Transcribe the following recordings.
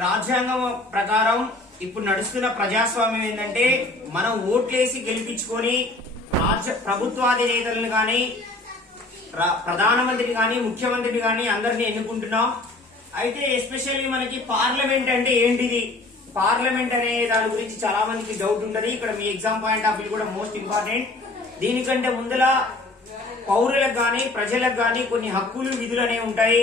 రాజ్యాంగం ప్రకారం ఇప్పుడు నడుస్తున్న ప్రజాస్వామ్యం ఏంటంటే మనం ఓట్లేసి గెలిపించుకొని ప్రభుత్వాధినేతలను కానీ ప్రధానమంత్రిని కానీ ముఖ్యమంత్రిని కానీ అందరినీ ఎన్నుకుంటున్నాం. అయితే ఎస్పెషల్లీ మనకి పార్లమెంట్ అంటే ఏంటిది, పార్లమెంట్ అనే దాని గురించి చాలా మందికి డౌట్ ఉంటది. ఇక్కడ మీ ఎగ్జామ్ పాయింట్ ఆఫ్ వ్యూ కూడా మోస్ట్ ఇంపార్టెంట్. దీనికంటే ముందల పౌరులకు గాని ప్రజలకు గాని కొన్ని హక్కులు విధులు అనేవి ఉంటాయి.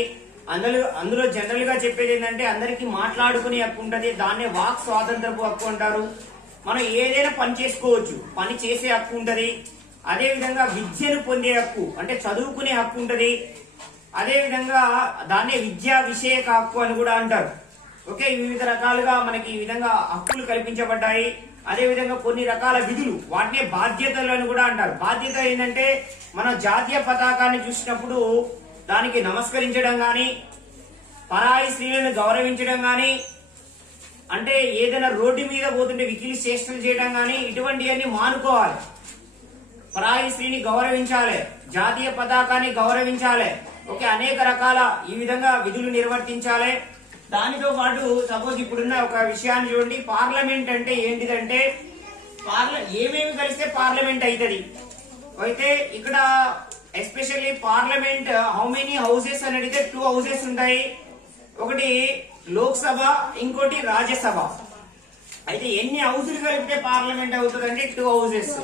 అందులో జనరల్ గా చెప్పేది ఏంటంటే అందరికి మాట్లాడుకునే హక్కు ఉంటది. దాన్నే వాక్ స్వాతంత్రపు హక్కు అంటారు. మనం ఏదైనా పని చేసుకోవచ్చు, పని చేసే హక్కు ఉంటది. అదే విధంగా విద్యను పొందే హక్కు అంటే చదువుకునే హక్కు ఉంటది. అదే విధంగా దాన్నే విద్యా విషయక హక్కు అని కూడా అంటారు. ఓకే, వివిధ రకాలుగా మనకి ఈ విధంగా హక్కులు కల్పించబడ్డాయి. అదే విధంగా కొన్ని రకాల విధులు, వాటినే బాధ్యతలు అని కూడా అంటారు. బాధ్యత ఏంటంటే మనం జాతీయ పతాకాన్ని చూసినప్పుడు దానికి నమస్కరించడం గాని, పరాయి స్త్రీలను గౌరవించడం గాని, అంటే ఏదైనా రోడ్డు మీద పోతుంటే వికిలి చేష్టలు చేయడం గాని, ఇటువంటివన్నీ మానుకోవాలి. పరాయి స్త్రీని గౌరవించాలి, జాతీయ పతాకాన్ని గౌరవించాలి. ఓకే, అనేక రకాల ఈ విధంగా విధులు నిర్వర్తించాలి. దానితో పాటు సపోజ్ ఇప్పుడున్న ఒక విషయాన్ని చూడండి. పార్లమెంట్ అంటే ఏంటిదంటే ఏమేమి కలిస్తే పార్లమెంట్ అవుతుంది. అయితే ఇక్కడ especially parliament how many houses అని అడిగితే 2 హౌసెస్ ఉంటాయి. ఒకటి లోక్సభ, ఇంకోటి రాజ్యసభ. అయితే ఎన్ని హౌసులు కలిపితే పార్లమెంట్ అవుతుంది అంటే 2 హౌసెస్.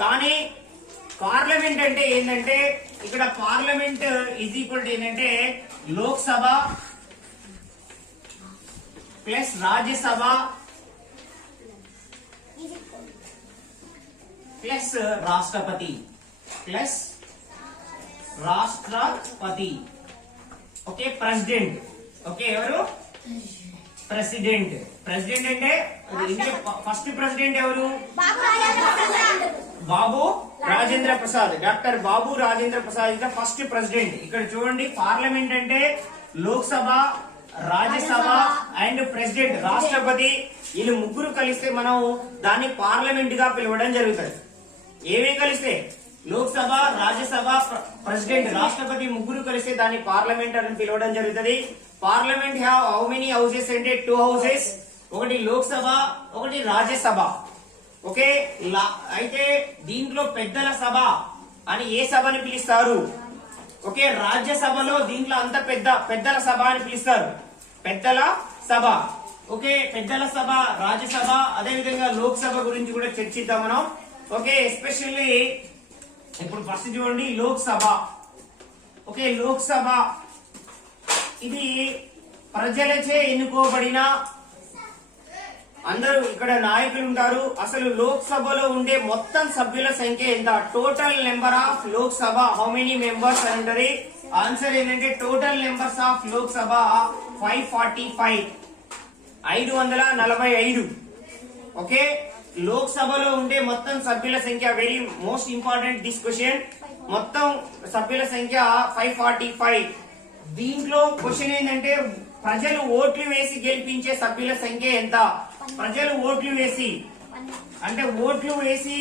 కానీ పార్లమెంట్ అంటే ఏంటంటే ఇక్కడ పార్లమెంట్ ఈజ్ ఈక్వల్ టు ఏంటంటే లోక్సభ ప్లస్ రాజ్యసభ ప్లస్ రాష్ట్రపతి ప్లస్ రాష్ట్రపతి. Okay, president. ఓకే, ఎవరు? ప్రెసిడెంట్. ప్రెసిడెంట్ అంటే ఫస్ట్ ప్రెసిడెంట్ ఎవరు? Babu Rajendra Prasad. Doctor Babu Rajendra Prasad is the first president. ఇక్కడ చూడండి, పార్లమెంట్ అంటే లోక్సభ, రాజ్యసభ అండ్ ప్రెసిడెంట్ రాష్ట్రపతి. వీళ్ళు ముగ్గురు కలిస్తే మనం దాన్ని పార్లమెంట్ గా పిలవడం జరుగుతుంది. ఏమేమి కలిస్తే? లోక్సభ, రాజ్యసభ, ప్రెసిడెంట్, రాష్ట్రపతి ముగ్గురు కలిస్తే దాన్ని పార్లమెంట్ అని పిలవడం జరుగుతుంది. Parliament have how many houses అంటే 2 హౌసెస్. ఒకటి లోక్సభ, ఒకటి రాజ్యసభ. ఓకే, అయితే దీంట్లో పెద్దల సభ అని ఏ సభని పిలుస్తారు? ఓకే, రాజ్యసభలో దీంట్లో అంత పెద్దల సభ అని పిలుస్తారు, పెద్దల సభ. ఓకే, పెద్దల సభ, రాజ్యసభ, అదే విధంగా లోక్సభ గురించి కూడా చర్చిద్దాం మనం. ఓకే, ఎస్పెషల్లీ ఇప్పుడు ఫస్ట్ చూడండి లోక్సభ. ఓకే, లోక్సభ ఇది ప్రజలచే ఎన్నుకోబడిన అందరూ ఇక్కడ నాయకులు ఉంటారు. అసలు లోక్సభలో ఉండే మొత్తం సభ్యుల సంఖ్య ఎంత? Total number of Lok Sabha how many members అని ఉంటది. ఆన్సర్ ఏంటంటే total numbers of Lok Sabha 545, 545. Okay, లోక్సభలో ఉండే మొత్తం సభ్యుల సంఖ్య, very most important this question. మొత్తం సభ్యుల సంఖ్య 545. దీంట్లో క్వశ్చన్ ఏంటంటే ప్రజలు ఓట్లు వేసి గెలిపించే సభ్యుల సంఖ్య ఎంత? ప్రజలు ఓట్లు వేసి అంటే ఓట్లు వేసి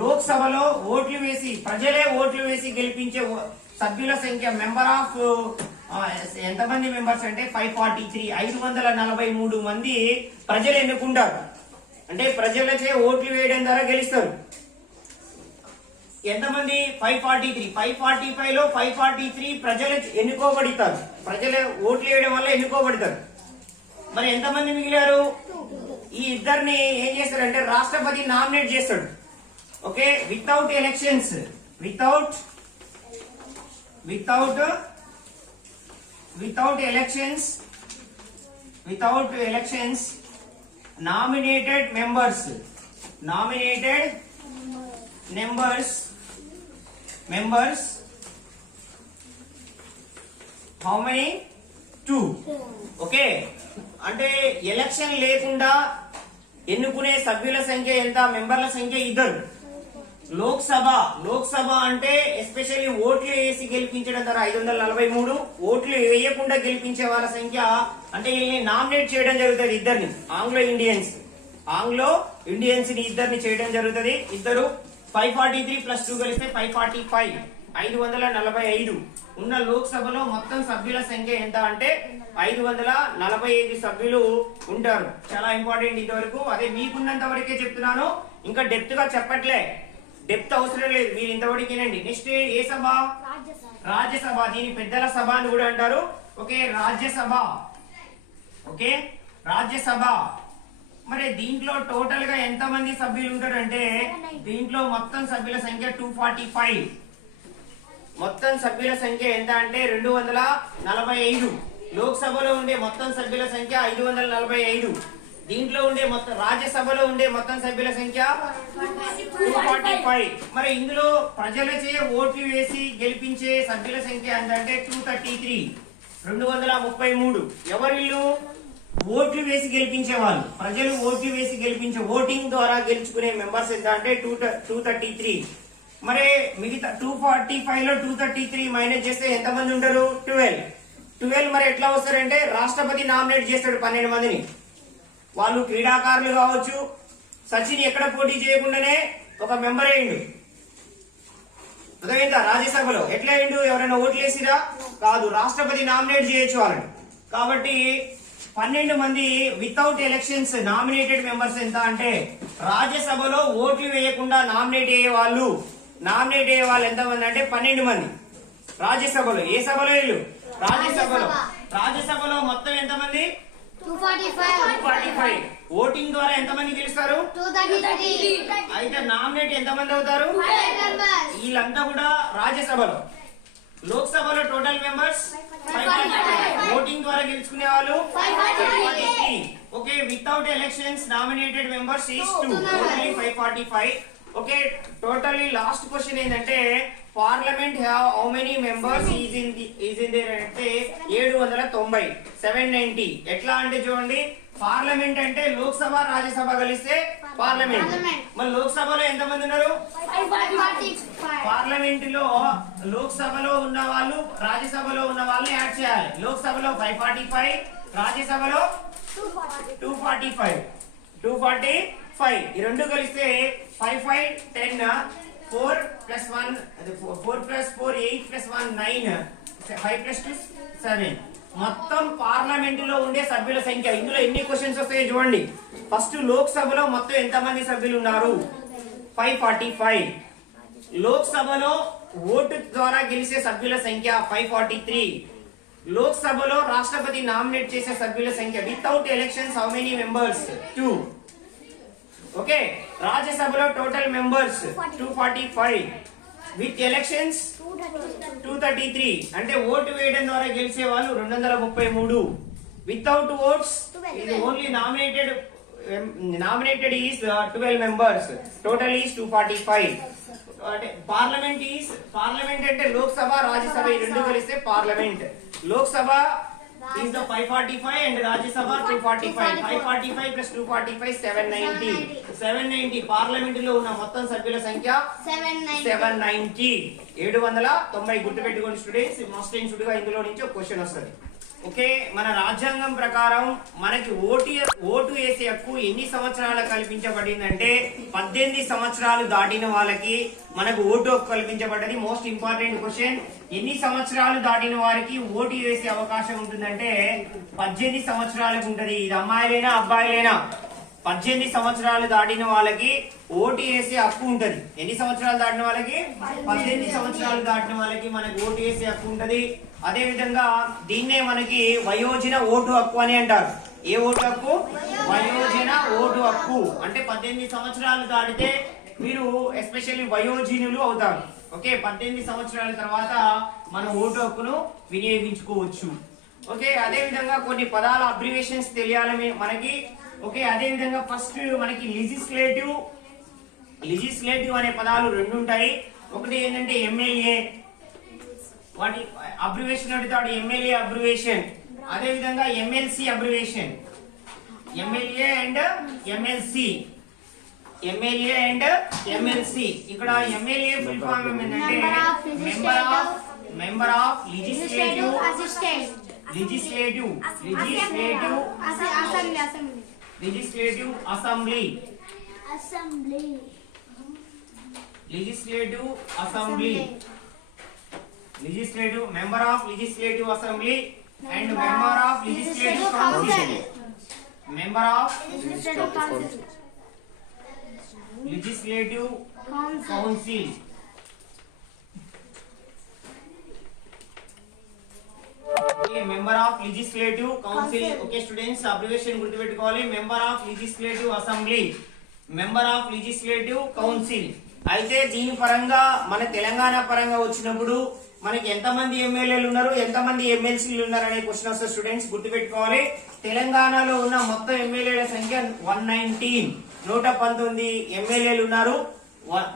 లోక్సభలో ఓట్లు వేసి ప్రజలే ఓట్లు వేసి గెలిపించే సభ్యుల సంఖ్య మెంబర్ ఆఫ్ ఎంతమంది మెంబర్స్ అంటే 543, 543 మంది ప్రజలు ఎన్నుకుంటారు. అంటే ప్రజలచే ఓట్లు వేయడం ద్వారా గెలుస్తారు. ఎంతమంది? 543. 545 లో 543 ప్రజలు ఎన్నుకోబడతారు. ప్రజలు ఓట్లు వేయడం వల్ల ఎన్నుకోబడతారు. మరి ఎంతమంది మిగిలారు? ఈ ఇద్దరిని ఏం చేస్తారంటే రాష్ట్రపతి నామినేట్ చేస్తాడు. Okay, without elections, without elections nominated members how many? 2. Okay, అంటే ఎలక్షన్ లేకుండా ఎన్నుకునే సభ్యుల సంఖ్య ఎంత? మెంబర్ల సంఖ్య 2. లోక్సభ అంటే ఎస్పెషల్లీ ఓట్లు వేసి గెలిపించడం ద్వారా 543. ఓట్లు వేయకుండా గెలిపించే వాళ్ళ సంఖ్య అంటే వీళ్ళని నామినేట్ చేయడం జరుగుతుంది. ఇద్దరిని ఆంగ్లో ఇండియన్స్ ని ఇద్దరిని చేయడం జరుగుతుంది. ఇద్దరు 543 + 2 కలిస్తే 545, 545. ఉన్న లోక్సభలో మొత్తం సభ్యుల సంఖ్య ఎంత అంటే 545 సభ్యులు ఉంటారు. చాలా ఇంపార్టెంట్ ఇంతవరకు. అదే మీకున్నంత వరకే చెప్తున్నాను, ఇంకా డెప్త్ గా చెప్పట్లే, డెప్త్ అవసరం లేదు, మీరు ఇంతవరకేనండి. నెక్స్ట్ ఏ సభ? రాజ్యసభ. దీని పెద్దల సభ అని కూడా అంటారు. ఓకే, రాజ్యసభ. ఓకే, రాజ్యసభ. మరి దీంట్లో టోటల్ గా ఎంత మంది సభ్యులు ఉంటారంటే దీంట్లో మొత్తం సభ్యుల సంఖ్య 245. మొత్తం సభ్యుల సంఖ్య ఎంత అంటే 245. లోక్సభలో ఉండే మొత్తం సభ్యుల సంఖ్య 545. దీంట్లో ఉండే మొత్తం రాజ్యసభలో ఉండే మొత్తం సభ్యుల సంఖ్య 245. మరి ఇందులో ప్రజలచే ఓట్లు వేసి గెలిపించే సభ్యుల సంఖ్య ఎంత అంటే 233. 233. ఎవరిల్లు? ఓట్లు వేసి గెలిపించే వాళ్ళు, ప్రజలు ఓట్లు వేసి గెలిపించే, ఓటింగ్ ద్వారా గెలుచుకునే మెంబర్స్ ఎంత అంటే 233. మరి మిగతా 245 లో 233 మైనస్ చేస్తే ఎంత మంది ఉంటారు? 12. మరి ఎట్లా వస్తారంటే రాష్ట్రపతి నామినేట్ చేస్తాడు 12 మందిని. వాళ్ళు క్రీడాకారులు కావచ్చు. సచిన్ ఎక్కడ పోటీ చేయకుండానే ఒక మెంబర్ అయ్యిండు, అర్థమైందా? రాజ్యసభలో ఎట్లా అయ్యిండు? ఎవరైనా ఓట్లు వేసిరా? కాదు, రాష్ట్రపతి నామినేట్ చేయొచ్చు వాళ్ళని. కాబట్టి 12 మంది వితౌట్ ఎలక్షన్స్ నామినేటెడ్ మెంబర్స్ ఎంత అంటే రాజ్యసభలో ఓట్లు వేయకుండా నామినేట్ అయ్యే వాళ్ళు ఎంత మంది అంటే 12 మంది. రాజ్యసభలో. ఏ సభలో వీళ్ళు? రాజ్యసభలో. రాజ్యసభలో మొత్తం ఎంత మంది? 245. ఓటింగ్ ద్వారా ఎంత మంది గెలుస్తారు? 233. అయితే నామినేట్ ఎంత మంది అవుతారు? వీళ్ళంతా కూడా రాజ్యసభలో. లోక్సభలో టోటల్ మెంబర్స్ 545. ఓటింగ్ ద్వారా గెలుచుకునే వాళ్ళు 543. Okay, without elections nominated members is 2, only 545. Okay, totally last question ఏంటంటే parliament have how many members is in there అంటే 790. 790 ఎట్లా అంటే చూడండి, పార్లమెంట్ అంటే లోక్సభ రాజ్యసభ కలిస్తే పార్లమెంట్. మరి లోక్సభలో ఎంత మంది ఉన్నారు? 545. పార్లమెంట్ లో లోక్సభలో ఉన్న వాళ్ళు రాజ్యసభలో ఉన్న వాళ్ళని యాడ్ చేయాలి. లోక్సభలో 545, రాజ్యసభలో 245. 245 ఈ రెండు కలిస్తే 5 5 10 4 plus 1 4 plus 4 8 plus 1 9 5 plus 2 7. మొత్తం పార్లమెంట్ లో ఉండే సభ్యుల సంఖ్య. ఇందులో ఎన్ని క్వశ్చన్స్ వస్తాయో చూడండి. ఫస్ట్ లోక్సభలో మొత్తం ఎంత మంది సభ్యులు ఉన్నారు? 545. లోక్సభలో ఓటు ద్వారా గెలిచే సభ్యుల సంఖ్య 543. లోక్సభలో రాష్ట్రపతి నామినేట్ చేసే సభ్యుల సంఖ్య without elections how many members? 2. Okay, రాజ్యసభలో టోటల్ మెంబర్స్ 245. With elections 233. అంటే ఓటు వేయడం ద్వారా గెలిచే వాళ్ళు 233. వితౌట్ ఓట్స్ ఇది only nominated is 12 members. Total is 245. అంటే పార్లమెంట్ అంటే లోక్సభ రాజ్యసభ ఈ రెండు కలిస్తే parliament. Lok Sabha is the 545 and Rajya Sabha 245. 545 plus 245 790. 790 parliament లో ఉన్న మొత్తం సభ్యుల సంఖ్య 790. 790 గుర్తుపెట్టుకోండి స్టూడెంట్స్. మస్ట్ ఇన్స్టిట్యూట్ గా ఇందులో నుంచి ఒక క్వశ్చన్ వస్తుంది. ఓకే, మన రాజ్యాంగం ప్రకారం మనకి ఓటు వేసే హక్కు ఎన్ని సంవత్సరాలు కల్పించబడిందంటే 18 సంవత్సరాలు దాటిన వాళ్ళకి మనకు ఓటు హక్కు కల్పించబడ్డది. Most important question. ఎన్ని సంవత్సరాలు దాటిన వారికి ఓటు వేసే అవకాశం ఉంటుందంటే 18 సంవత్సరాలకు ఉంటది. ఇది అమ్మాయిలైనా అబ్బాయిలైనా 18 సంవత్సరాలు దాటిన వాళ్ళకి ఓటు వేసే హక్కు ఉంటది. ఎన్ని సంవత్సరాలు దాటిన వాళ్ళకి? 18 సంవత్సరాలు దాటిన వాళ్ళకి మనకి ఓటు వేసే హక్కు ఉంటది. అదే విధంగా దీన్నే మనకి వయోజన ఓటు హక్కు అని అంటారు. ఏ ఓటు హక్కు? వయోజన ఓటు హక్కు. అంటే 18 సంవత్సరాలు దాటితే మీరు ఎస్పెషల్లీ వయోజనులు అవుతారు. ఓకే, 18 సంవత్సరాల తర్వాత మన ఓటు హక్కును వినియోగించుకోవచ్చు. ఓకే, అదే విధంగా కొన్ని పదాల అబ్రివేషన్స్ తెలియాలి మనకి. ఓకే, అదే విధంగా ఫస్ట్ మనకి లెజిస్లేటివ్ అనే పదాలు రెండు ఉంటాయి. ఒకటి ఏంటంటే ఎమ్మెల్యే, వాటి అబ్రివేషన్ అడుగుతాడు, ఎమ్మెల్యే అబ్రివేషన్. అదే విధంగా MLC abbreviation, MLA and MLC. ఇక్కడ ఎమ్మెల్యే ఫుల్ ఫామ్ ఏంటంటే member of legislative assembly. legislative member of legislative assembly and member of legislative council. Member of legislative council. Okay, member of legislative council. Okay students, abbreviation గుర్తుపెట్టుకోవాలి. member of legislative assembly, member of legislative council. అయితే దీని పరంగా మన తెలంగాణ పరంగా వచ్చినప్పుడు మనకి ఎంతమంది ఎమ్మెల్యేలు ఉన్నారు, ఎంతమంది ఎమ్మెల్సీలు ఉన్నారు అనే క్వశ్చన్ వస్తుంది స్టూడెంట్స్, గుర్తుపెట్టుకోవాలి. తెలంగాణలో ఉన్న మొత్తం ఎమ్మెల్యేల సంఖ్య 119, 119 ఎమ్మెల్యేలు ఉన్నారు.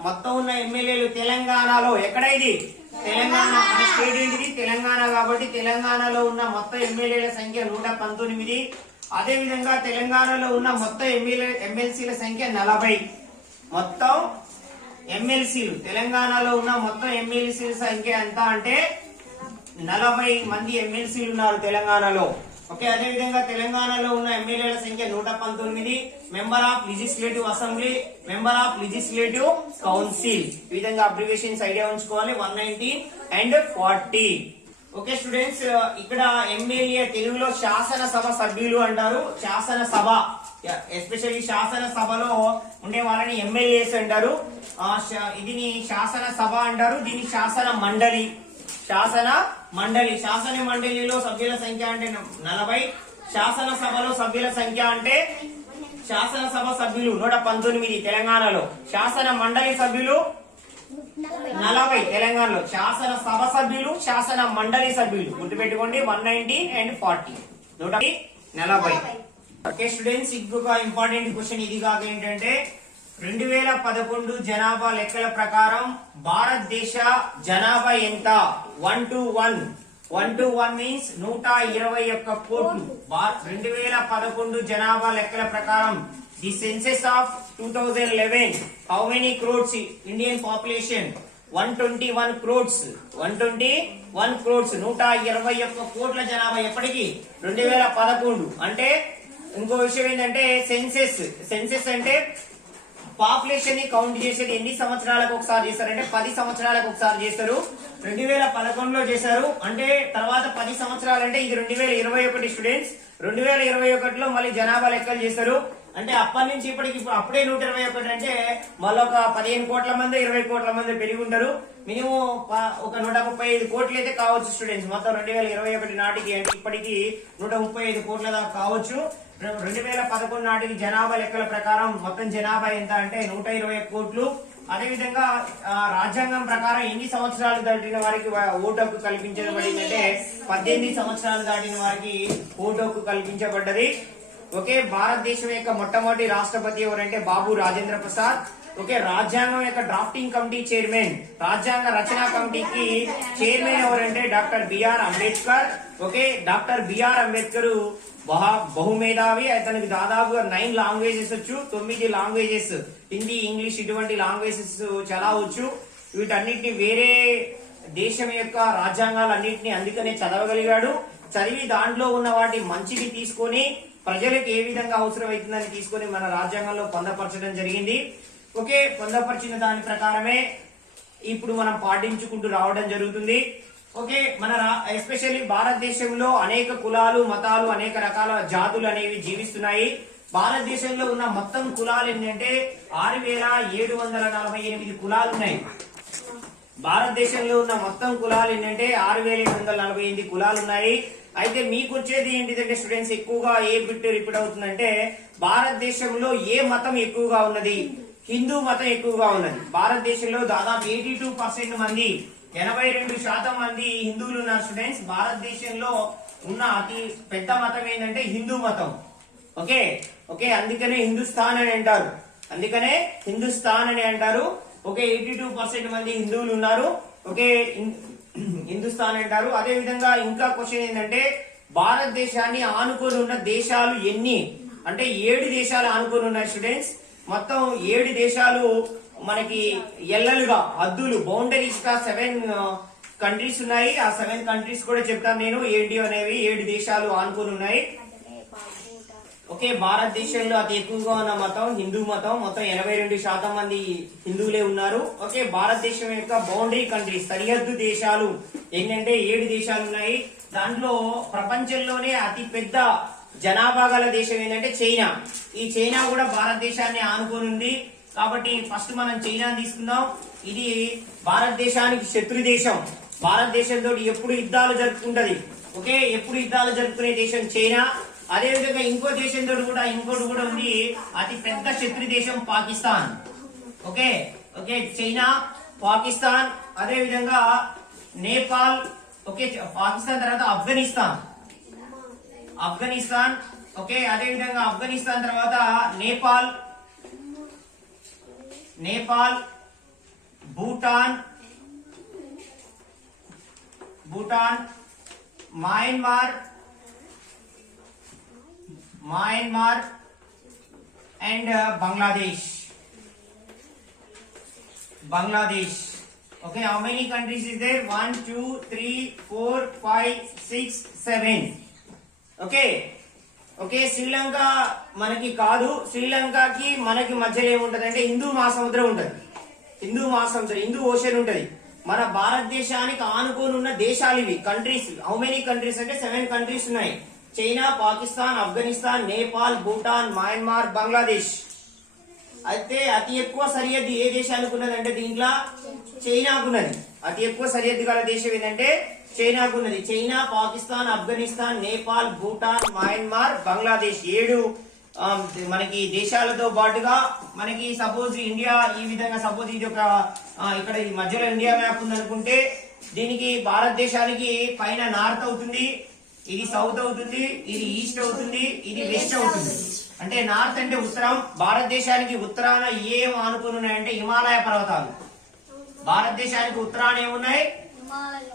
మొత్తం ఉన్న ఎమ్మెల్యేలు తెలంగాణలో, ఎక్కడ ఇది తెలంగాణ, మన స్టేట్ ఏంటిది తెలంగాణ కాబట్టి తెలంగాణలో ఉన్న మొత్తం ఎమ్మెల్యేల సంఖ్య 119. అదే విధంగా తెలంగాణలో ఉన్న మొత్తం ఎమ్మెల్సీల సంఖ్య 40. మొత్తం ఎమ్మెల్సీలు తెలంగాణలో ఉన్న మొత్తం ఎమ్మెల్సీల సంఖ్య ఎంత అంటే 40 మంది ఎమ్మెల్సీలు ఉన్నారు తెలంగాణలో. ఓకే, అదే విధంగా తెలంగాణలో ఉన్న ఎమ్మెల్యేల సంఖ్య 119. Member of legislative assembly, member of legislative council. ఈ విధంగా అబ్రివేషన్స్ ఐడియా ఉంచుకోవాలి. 119 and 40. ఓకే స్టూడెంట్స్, ఇక్కడ ఎమ్మెల్యే తెలుగులో శాసనసభ సభ్యులు అంటారు. శాసనసభ, ఎస్పెషల్లీ శాసనసభలో ఉండే వాళ్ళని ఎమ్మెల్యేస్ అంటారు. ఇది శాసనసభ అంటారు, దీని శాసన మండలి. శాసన మండలిలో సభ్యుల సంఖ్య అంటే 40. శాసనసభలో సభ్యుల సంఖ్య అంటే శాసనసభ సభ్యులు 119 తెలంగాణలో, శాసన మండలి సభ్యులు 40 తెలంగాణలో. శాసనసభ సభ్యులు, శాసన మండలి సభ్యులు గుర్తుపెట్టుకోండి. 119 and 40, 140. ఓకే స్టూడెంట్స్, ఇంకొక ఇంపార్టెంట్ క్వశ్చన్ ఇది కాక ఏంటంటే 2011 జనాభా లెక్కల ప్రకారం భారతదేశ జనాభా ఎంత? 1 to 1. 1 to 1 మీన్స్ 121 కోట్లు. 2011 జనాభా లెక్కల ప్రకారం the census of 2011, how many crores Indian population? 121 crores. 121 crores, 121 కోట్ల జనాభా ఎప్పటికి? 2011. అంటే ఇంకో విషయం ఏంటంటే సెన్సెస్ అంటే పాపులేషన్ ని కౌంట్ చేసేది ఎన్ని సంవత్సరాలకు ఒకసారి చేస్తారంటే 10 సంవత్సరాలకు ఒకసారి చేస్తారు. 2011లో చేశారు, అంటే తర్వాత 10 సంవత్సరాలు అంటే ఇది 2021 స్టూడెంట్స్. 2021లో మళ్ళీ జనాభా లెక్కలు చేస్తారు. అంటే అప్పటి నుంచి ఇప్పటికి అప్పుడే 121 అంటే మళ్ళీ ఒక 15 కోట్ల మంది 20 కోట్ల మంది పెరిగి ఉంటారు. మినిమం ఒక 135 కోట్లు అయితే కావచ్చు స్టూడెంట్స్ మొత్తం 2021 నాటికి. అంటే ఇప్పటికి 135 కోట్ల దాకా కావచ్చు. 2011 నాటికి జనాభా లెక్కల ప్రకారం మొత్తం జనాభా ఎంత అంటే 120 కోట్లు. అదే విధంగా రాజ్యాంగం ప్రకారం ఎన్ని సంవత్సరాలు దాటిన వారికి ఓటు హక్కు కల్పించబడిందంటే 18 సంవత్సరాలు దాటిన వారికి ఓటు హక్కు కల్పించబడ్డది. ఓకే, భారతదేశం యొక్క మొట్టమొదటి రాష్ట్రపతి ఎవరంటే బాబు రాజేంద్ర ప్రసాద్. ఓకే, రాజ్యాంగం యొక్క డ్రాఫ్టింగ్ కమిటీ చైర్మన్, రాజ్యాంగ రచనా కమిటీకి చైర్మన్ ఎవరంటే doctor B R Ambedkar. Okay, doctor B R Ambedkar బహుమేధావి. అతనికి దాదాపుగా 9 లాంగ్వేజెస్ వచ్చు, 9 లాంగ్వేజెస్, హిందీ, ఇంగ్లీష్ ఇటువంటి లాంగ్వేజెస్ చాలా వచ్చు. వీటన్నిటిని వేరే దేశం యొక్క రాజ్యాంగాలన్నింటినీ అందుకనే చదవగలిగాడు. చదివి దాంట్లో ఉన్న వాటి మంచిని తీసుకొని ప్రజలకు ఏ విధంగా అవసరం అవుతుందని తీసుకొని మన రాజ్యాంగంలో పొందపరచడం జరిగింది. ఓకే, పొందపరిచిన దాని ప్రకారమే ఇప్పుడు మనం పాటించుకుంటూ రావడం జరుగుతుంది. ఓకే, మన ఎస్పెషల్లీ భారతదేశంలో అనేక కులాలు, మతాలు, అనేక రకాల జాతులు అనేవి జీవిస్తున్నాయి. భారతదేశంలో ఉన్న మొత్తం కులాలు ఏంటంటే 6748 కులాలు ఉన్నాయి. భారతదేశంలో ఉన్న మొత్తం కులాలు ఏంటంటే 6748 కులాలు ఉన్నాయి. అయితే మీకు వచ్చేది ఏంటిదంటే స్టూడెంట్స్, ఎక్కువగా ఏ బిట్ రిపీట్ అవుతుందంటే భారతదేశంలో ఏ మతం ఎక్కువగా ఉన్నది? హిందూ మతం ఎక్కువగా ఉన్నది. భారతదేశంలో దాదాపు 82% మంది, 82% మంది హిందువులు ఉన్నారు స్టూడెంట్స్. భారతదేశంలో ఉన్న అతి పెద్ద మతం ఏంటంటే హిందూ మతం. ఓకే, అందుకనే హిందుస్థాన్ అని అంటారు. ఓకే, 82% మంది హిందువులు ఉన్నారు. ఓకే, హిందుస్థాన్ అంటారు. అదే విధంగా ఇంకా క్వశ్చన్ ఏంటంటే భారతదేశాన్ని ఆనుకొని ఉన్న దేశాలు ఎన్ని అంటే 7 దేశాలు ఆనుకొని ఉన్నాయి స్టూడెంట్స్. మొత్తం 7 దేశాలు మనకి ఎల్లలుగా హద్దులు, బౌండరీస్ గా 7 కంట్రీస్ ఉన్నాయి. ఆ 7 కంట్రీస్ కూడా చెప్తాను నేను ఏంటి అనేవి. 7 దేశాలు ఆనుకొని ఉన్నాయి. ఓకే, భారతదేశంలో అతి ఎక్కువగా ఉన్న మతం హిందూ మతం. మొత్తం 82% మంది హిందువులే ఉన్నారు. ఓకే, భారతదేశం యొక్క బౌండరీ కంట్రీస్, సరిహద్దు దేశాలు ఏంటంటే 7 దేశాలు ఉన్నాయి. దాంట్లో ప్రపంచంలోనే అతి పెద్ద జనాభా గల దేశం ఏంటంటే చైనా. ఈ చైనా కూడా భారతదేశాన్ని ఆనుకొని ఉంది. కాబట్టి ఫస్ట్ మనం చైనా తీసుకుందాం. ఇది భారతదేశానికి శత్రు దేశం. భారతదేశంతో ఎప్పుడు యుద్ధాలు జరుపుకుంటది. ఓకే, ఎప్పుడు యుద్ధాలు జరుపుకునే దేశం చైనా. అదే విధంగా ఇంకోటి కూడా ఉంది, అతి పెద్ద శత్రు దేశం Pakistan. Okay okay, China, Pakistan, అదే విధంగా నేపాల్. ఓకే, పాకిస్తాన్ తర్వాత ఆఫ్ఘనిస్తాన్. ఓకే, అదే విధంగా ఆఫ్ఘనిస్తాన్ తర్వాత Nepal, Bhutan, Myanmar and Bangladesh. Okay, how many countries is there? 1, 2, 3, 4, 5, 6, 7. Okay. Okay, Sri Lanka మనకి కాదు. శ్రీలంకకి మనకి మధ్యలో ఏముంటది అంటే హిందూ మహాసముద్రం ఉంటది. హిందూ ఓషన్ ఉంటది. మన భారతదేశానికి ఆనుకొని ఉన్న దేశాలు ఇవి, కంట్రీస్. హౌ మెనీ కంట్రీస్ అంటే 7 కంట్రీస్ ఉన్నాయి. China, Pakistan, Afghanistan, Nepal, Bhutan, Myanmar, Bangladesh. అయితే అతి ఎక్కువ సరిహద్దు ఏ దేశానికి ఉన్నది అంటే దీంట్లో చైనాకున్నది. అతి ఎక్కువ సరిహద్దు గల దేశం ఏంటంటే చైనాకున్నది. చైనా, పాకిస్తాన్, ఆఫ్ఘనిస్తాన్, నేపాల్, భూటాన్, మయన్మార్, బంగ్లాదేశ్ 7 మనకి దేశాలతో పాటుగా మనకి సపోజ్ ఇండియా ఈ విధంగా, సపోజ్ ఇది ఒక ఇక్కడ ఈ మధ్యలో ఇండియా మ్యాప్ ఉంది అనుకుంటే, దీనికి భారతదేశానికి పైన నార్త్ అవుతుంది, ఇది సౌత్ అవుతుంది, ఇది ఈస్ట్ అవుతుంది, ఇది వెస్ట్ అవుతుంది. అంటే నార్త్ అంటే ఉత్తరం. భారతదేశానికి ఉత్తరాన ఏం ఆనుకుని ఉన్నాయంటే హిమాలయ పర్వతాలు. భారతదేశానికి ఉత్తరాన ఏమున్నాయి?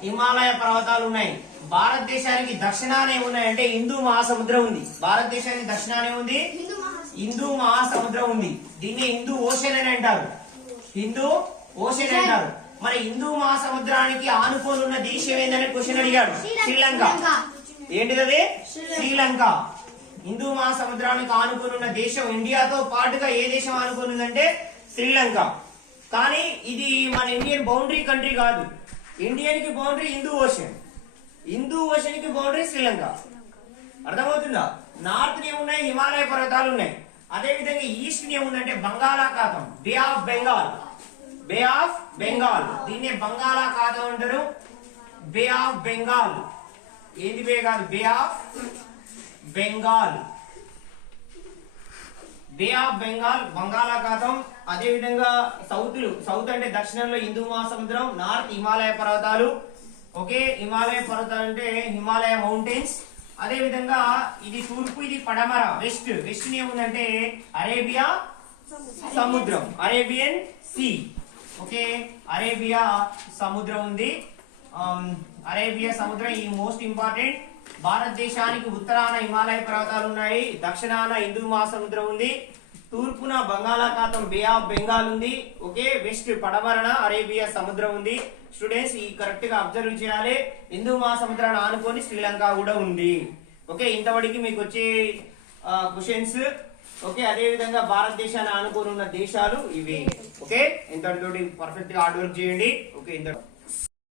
హిమాలయ పర్వతాలు ఉన్నాయి. భారతదేశానికి దక్షిణాన ఏమున్నాయంటే హిందూ మహాసముద్రం ఉంది. భారతదేశానికి దక్షిణాన ఏముంది? హిందూ మహాసముద్రం ఉంది. దీన్ని హిందూ ఓషన్ అని అంటారు. మరి హిందూ మహాసముద్రానికి ఆనుకొని ఉన్న దేశం ఏందని క్వశ్చన్ అడిగాడు. శ్రీలంక. ఏంటిది? శ్రీలంక. హిందూ మహాసముద్రానికి ఆనుకొని ఉన్న దేశం ఇండియాతో పాటుగా ఏ దేశం ఆనుకొని ఉందంటే శ్రీలంక. కానీ ఇది మన ఇండియన్ బౌండరీ కంట్రీ కాదు. ఇండియన్ కి బౌండరీ హిందూ ఓషన్ కి బౌండరీ శ్రీలంక. అర్థమవుతుందా? నార్త్ ఏమున్నాయి? హిమాలయ పర్వతాలు ఉన్నాయి. అదే విధంగా ఈస్ట్ ఏముందంటే బంగాళాఖాతం, బే ఆఫ్ బెంగాల్. దీన్నే బంగాళాఖాతం అంటారు. బే ఆఫ్ బెంగాల్. ఏది బే కాదు, బే ఆఫ్ బెంగాల్, బంగాళాఖాతం. అదే విధంగా సౌత్ అంటే దక్షిణంలో హిందూ మహాసముద్రం, నార్త్ హిమాలయ పర్వతాలు. ఓకే, హిమాలయ పర్వతాలు అంటే హిమాలయ మౌంటైన్స్. అదే విధంగా ఇది తూర్పు, ఇది పడమర. వెస్ట్ ఏముందంటే అరేబియా సముద్రం, అరేబియన్ సీ. ఓకే, అరేబియా సముద్రం ఉంది. అరేబియా సముద్రం ఈ మోస్ట్ ఇంపార్టెంట్. భారతదేశానికి ఉత్తరాన హిమాలయ పర్వతాలు ఉన్నాయి, దక్షిణాన హిందూ మహాసముద్రం ఉంది, తూర్పున బంగాళాఖాతం బే ఆఫ్ బెంగాల్ ఉంది. ఓకే, వెస్ట్ పడమరన అరేబియా సముద్రం ఉంది. స్టూడెంట్స్ ఈ కరెక్ట్ గా అబ్జర్వ్ చేయాలి. హిందూ మహాసముద్రాన్ని ఆనుకొని శ్రీలంక కూడా ఉంది. ఓకే, ఇంతవరకు మీకు వచ్చే క్వశ్చన్స్. ఓకే, అదే విధంగా భారతదేశాన్ని ఆనుకొని ఉన్న దేశాలు ఇవి. ఓకే, ఇంతటితోటి పర్ఫెక్ట్ గా హార్డ్ వర్క్ చేయండి. ఓకే, ఇంత